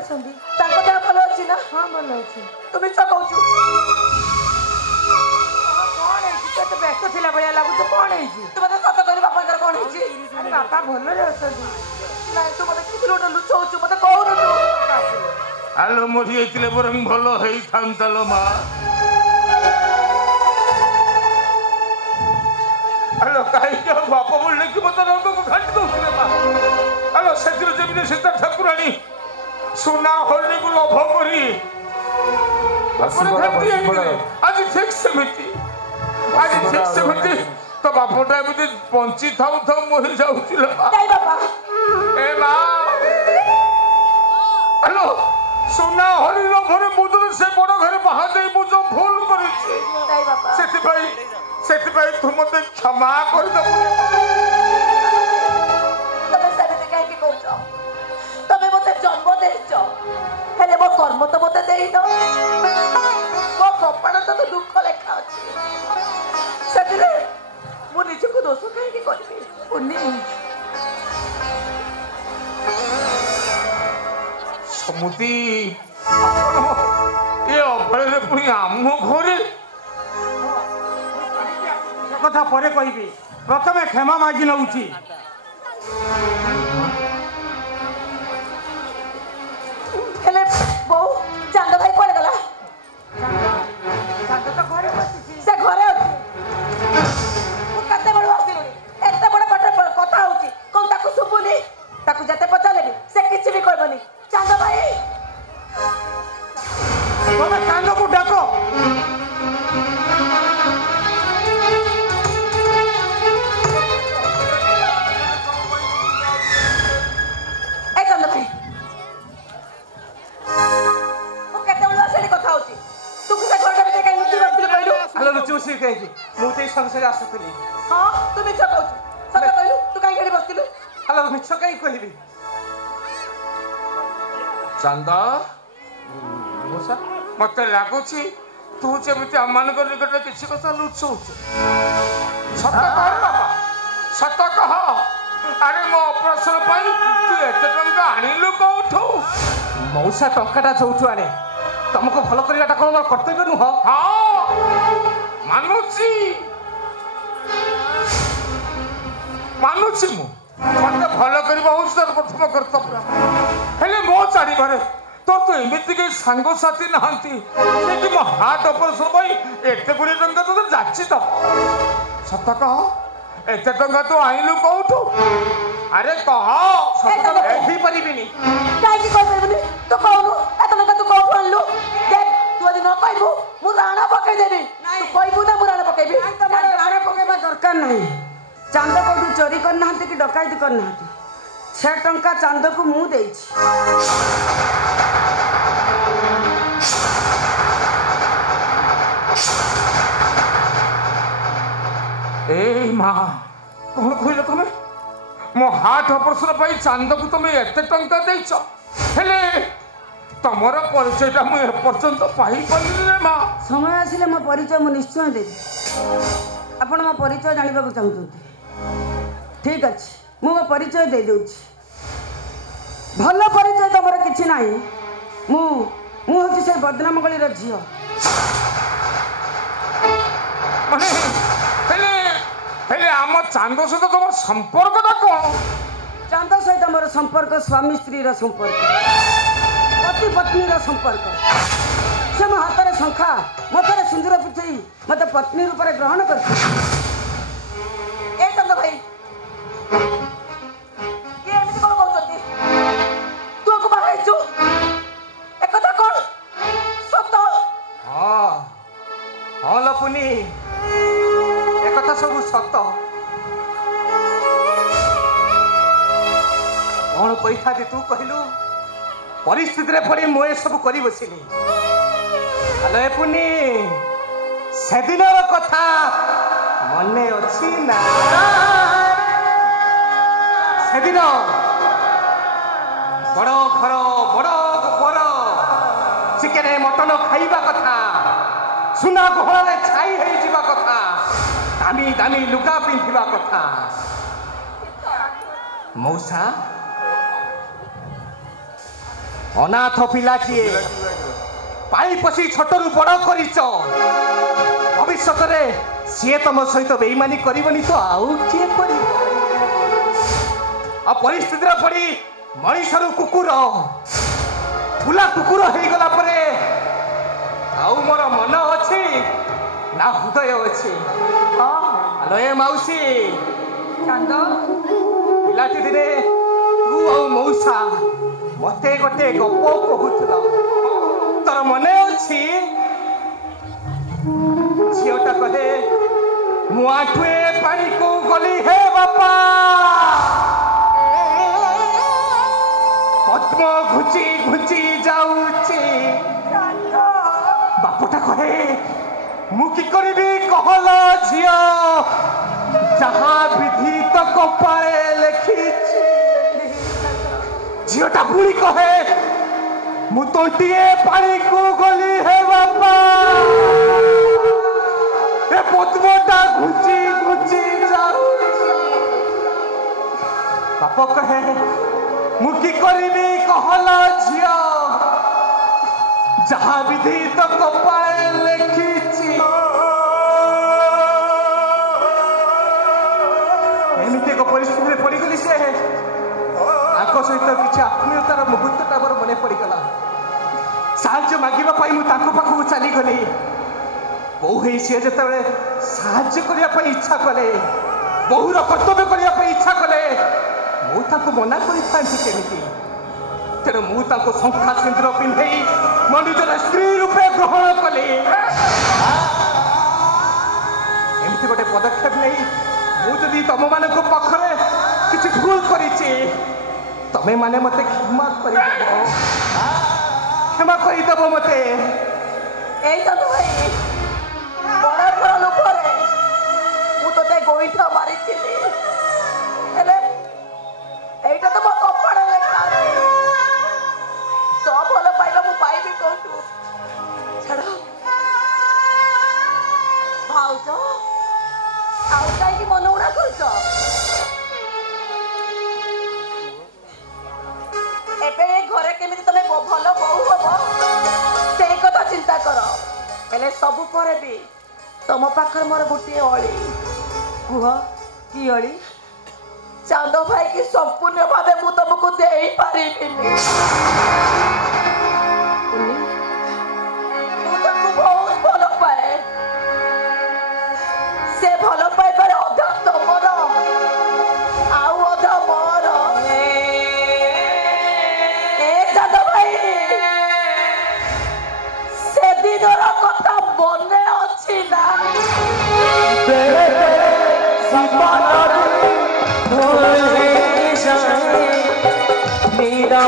ଅଛନ୍ତି ତାଙ୍କ ଦେହ ଭଲ ଅଛି ନା? ହଁ ଭଲ ଅଛି। ତୁ ମିଛ କହୁଛୁ। କଣ ହେଇଛି? ତୁ ଏତେ ବ୍ୟସ୍ତ ଥିଲା ଭଳିଆ ଲାଗୁଛୁ। କଣ ହେଇଛି? ତୁ ମତେ ସତ କହିଲୁ ବାପାଙ୍କର କଣ ହେଇଛି? ଆରେ ବାପା ଭଲରେ ଅଛନ୍ତି। ନାଇଁ ତୁ ମତେ କିଛି ଗୋଟେ ଲୁଚଉଛୁ। ମତେ କହୁନୁ ତୁ। ଆଲୋ ମରି ଯାଇଥିଲେ ବରଂ ଭଲ ହେଇଥାନ୍ତା ଲୋ ମା। ଆଲୋ କାହିଁକି ଆଉ ବାପ ବୋଳିଲେ କି ମତେ ରଙ୍ଗକୁ ଘାଟି ଦଉଥିଲେ ମା। ଆଲୋ ସେଥିରେ ଯେମିତି ସୀତା ଠାକୁରାଣୀ ସୁନା ହଳଦୀକୁ ଲୋଭ କରି ଆଜି ଠିକ ସେମିତି ତ ବାପଟା ଏମିତି ବଞ୍ଚି ଥାଉ ଥାଉ ମରି ଯାଉଛି ଲୋ ମା। ଏ ମା ଆଲୋ ସୁନା ହରି ଲୋଭରେ ମୁଁ ତ ସେ ବଡ ଘରେ ବାହା ଦେଇ ମୁଁ ଯୋଉ ଭୁଲ କରିଛି ସେଥିପାଇଁ ତୁ ମତେ କ୍ଷମା କରିଦେବୁ। ତମେ ସେମିତି କାହିଁକି କହୁଛ? ତମେ ମତେ ଜନ୍ମ ଦେଇଛ ହେଲେ ମୋ କର୍ମ ତ ମତେ ଦେଇନ। ମୋ କପାଳ ତ ଦୁଃଖ ଲେଖା ଅଛି। ସେଥିରେ ମୁଁ ନିଜକୁ ଦୋଷ କାହିଁକି କରିବି? ସମୁଦି ଏ ଅବଳରେ ପୁଣି ଆମ ଘରେ କଥା ପରେ କହିବି। ପ୍ରଥମେ କ୍ଷମା ମାଗି ନେଉଛି। ହେଲେ ବୋଉ ଚାନ୍ଦ ଭାଇ କୁଆଡେ ଗଲା? ଚାନ୍ଦ ତ ଘରେ ବସିଛି। ସେ ଘରେ ଅଛି। ମୁଁ କେତେବେଳୁ ଆସିଲୁଣି। ଏତେ ବଡ କଥା ହଉଛି କଣ ତାକୁ ଶୁଭୁନି? ତାକୁ ଯେତେ ପଚାରିଲେନି ସେ କିଛି ବି କହିବନି। ଚାନ୍ଦ ଭାଇ ତମେ ଚାନ୍ଦକୁ ଡାକ। ମୁଁ ତ ସଂସାରେ ଆସୁଥିଲି। ହଁ ତୁ ମିଛ କହୁଛୁ। ସତ କହିଲୁ ତୁ କାହିଁକି ଏଠି ବସିଥିଲୁ? ହ୍ୟାଲୋ ମିଛ କାହିଁ କହିବି? ଚାନ୍ଦ ମତେ ଲାଗୁଛି ତୁ ଯେମିତି ଆମମାନଙ୍କ ନିକଟରେ କିଛି କଥା ଲୁଚଉଛୁ। ସତ କହ ବାବା, ସତ କହ। ଆରେ ମୋ ଅପରେସନ ପାଇଁ ତୁ ଏତେ ଟଙ୍କା ଆଣିଲୁ କୋଉଠୁ? ମଉସା ଟଙ୍କାଟା ଯୋଉଠୁ ଆଣେ ତମକୁ ଭଲ କରିବାଟା କଣ ମୋର କର୍ତ୍ତବ୍ୟ ନୁହଁ? ହଁ ମାନୁଛି ମୁଁ। ମତେ ଭଲ କରିବା ହଉଛି ତୋର ପ୍ରଥମ କର୍ତ୍ତବ୍ୟ। ହେଲେ ମୋ ଚାରିବାରେ ତୋର ତ ଏମିତି କେହି ସାଙ୍ଗସାଥି ନାହାନ୍ତି ଯେ ମୋ ହାର୍ଟ ଅପରେସନ ପାଇଁ ଏତେ ଗୁଡ଼ିଏ ଟଙ୍କା ତୋତେ ଯାଚି ଦବ। ସତ କହ ଏତେ ଟଙ୍କା ତୁ ଆଣିଲୁ କୋଉଠୁ? ଆରେ କହ। ହେଇପାରିବିନି। କାହିଁକି କହିପାରିବୁନି? ତୁ କହୁନୁ ଏତେ ଟଙ୍କା ତୁ କୋଉଠୁ ଆଣିଲୁ? ତୁ ଯଦି ନ କହିବୁ ମୁଁ ରାଣ ପକେଇଦେବି। ତୁ କହିବୁ ନା ମୁଁ ରାଣ ପକେଇବି? ରାଣ ପକେଇବା ଦରକାର ନାହିଁ। ଚାନ୍ଦ କୋଉଠୁ ଚୋରି କରିନାହାନ୍ତି କି ଡକାୟତି କରିନାହାନ୍ତି। ସେ ଟଙ୍କା ଚାନ୍ଦକୁ ମୁଁ ଦେଇଛି। ଏଇ ମା କଣ କହିଲ ତମେ? ମୋ ହାର୍ଟ ଅପରେସନ ପାଇଁ ଚାନ୍ଦକୁ ତମେ ଏତେ ଟଙ୍କା ଦେଇଛ। ହେଲେ ତମର ପରିଚୟଟା ମୁଁ ଏପର୍ଯ୍ୟନ୍ତ ପାଇପାରିନି ରେ ମା। ସମୟ ଆସିଲେ ମୋ ପରିଚୟ ମୁଁ ନିଶ୍ଚୟ ଦେବି। ଆପଣ ମୋ ପରିଚୟ ଜାଣିବାକୁ ଚାହୁଁଛନ୍ତି? ଠିକ୍ ଅଛି ମୁଁ ମୋ ପରିଚୟ ଦେଇଦେଉଛି। ଭଲ ପରିଚୟ ତମର କିଛି ନାହିଁ। ମୁଁ ହେଉଛି ସେ ବଦନାମ ଗଳିର ଝିଅ। ହେଲେ ଆମ ଚାନ୍ଦ ସହିତ ତମର ସମ୍ପର୍କଟା କଣ? ଚାନ୍ଦ ସହିତ ମୋର ସମ୍ପର୍କ ସ୍ୱାମୀ ସ୍ତ୍ରୀର ସମ୍ପର୍କ, ପତି ପତ୍ନୀର ସମ୍ପର୍କ। ସେ ମୋ ହାତରେ ଶଙ୍ଖା ମତରେ ସିନ୍ଦୁର ପିଠେଇ ମତେ ପତ୍ନୀ ରୂପରେ ଗ୍ରହଣ କରିଛି। ଏ ଚାନ୍ଦ ଭାଇ କିଏ ଏମିତି କଣ କହୁଛନ୍ତି? ତୁ ଆକୁ ବାହା ହେଇଛୁ ଏକଥା କଣ ସତ? ହଁ ଲପୁନି ଏକଥା ସବୁ ସତ। କଣ କହିଥାନ୍ତି ତୁ କହିଲୁ? ପରିସ୍ଥିତିରେ ପଡ଼ି ମୁଁ ଏସବୁ କରି ବସିଲି। ଆଲୋ ପୁନି ସେଦିନର କଥା ମନେ ଅଛି ନା? ସେଦିନ ବଡ଼ ଘର ବଡ଼ ବର ଚିକେନ ମଟନ ଖାଇବା କଥା, ସୁନା ଗହଣାରେ ଛାଇ ହେଇଯିବା କଥା, ଦାମୀ ଦାମୀ ଲୁଗା ପିନ୍ଧିବା କଥା। ମଉସା अनाथ पिलाटीए पाई पशी छोटरू बड़ करिच भविष्य सी तुम सहित बेईमानी करबनी तो आउ किए कर परिस्थिति पड़ी मनीषर कुकुर फुला कुकुर हो गला परे आउ मोर मन अच्छी ना हृदय अच्छी हेलो ए मौसी चांद पिलाटी दिने तू आ मौसा मते गोटे गप कहूल तोर मने अच्छी झीटा कहे मुआठुए पानी को गली हे बापा पद्म घुची घुची जाऊची बापटा कहे मु कि करिबी कहल झियो जहा विधि तो कपाळे लिखिछि झियोटा बुढ़ी कहे मु तोटिए पानी को गली हे बापा ए पद्मटा घुची घुची जाऊची बाप कहे मु कि करिबी कहल झियो जहा विधि तो कपाळे लिखिछि एमती एक परिस्थिति पड़गली से सहित किसी आत्मीयतार मुहूर्तटा मोर मन पड़गला साहाय्य मागिबा पाई मु ताको पाखु चली गली बहु हे सी जिते साहाय्य करने इच्छा कले बहुर कर्तव्य करने इच्छा कले मु ताको मना करि केमिति तेणु मु ताको शंखा सिंदूर पिंधे मो निजर स्त्री रूपे ग्रहण कली एमती गोटे पदक्षेप नहीं मुझे तुम मान पाखरे किसी भूल करी तमें माने मते क्षमा करदेव मते गोईठा मारी तो मो कपाड़े लेखा तो भल पाइबा मु पाइबी कोठू छड़ भाउज आउ काई मन उड़ा करछ एबे घरे केमिति तमे भल बहु हबो सेई कथा चिंता कर हेले सबु परे भी तम पाखर मोर गोटे अली कुह की अली चांद भाई की संपूर्ण भावे मु तुमको देई पारिबिनी मु तुमको बहुत भल पाए से भल पाई पारे अधा तमर आउ अधा मोर ए चांद भाई से दिनर कथा मने अछि ना मेरा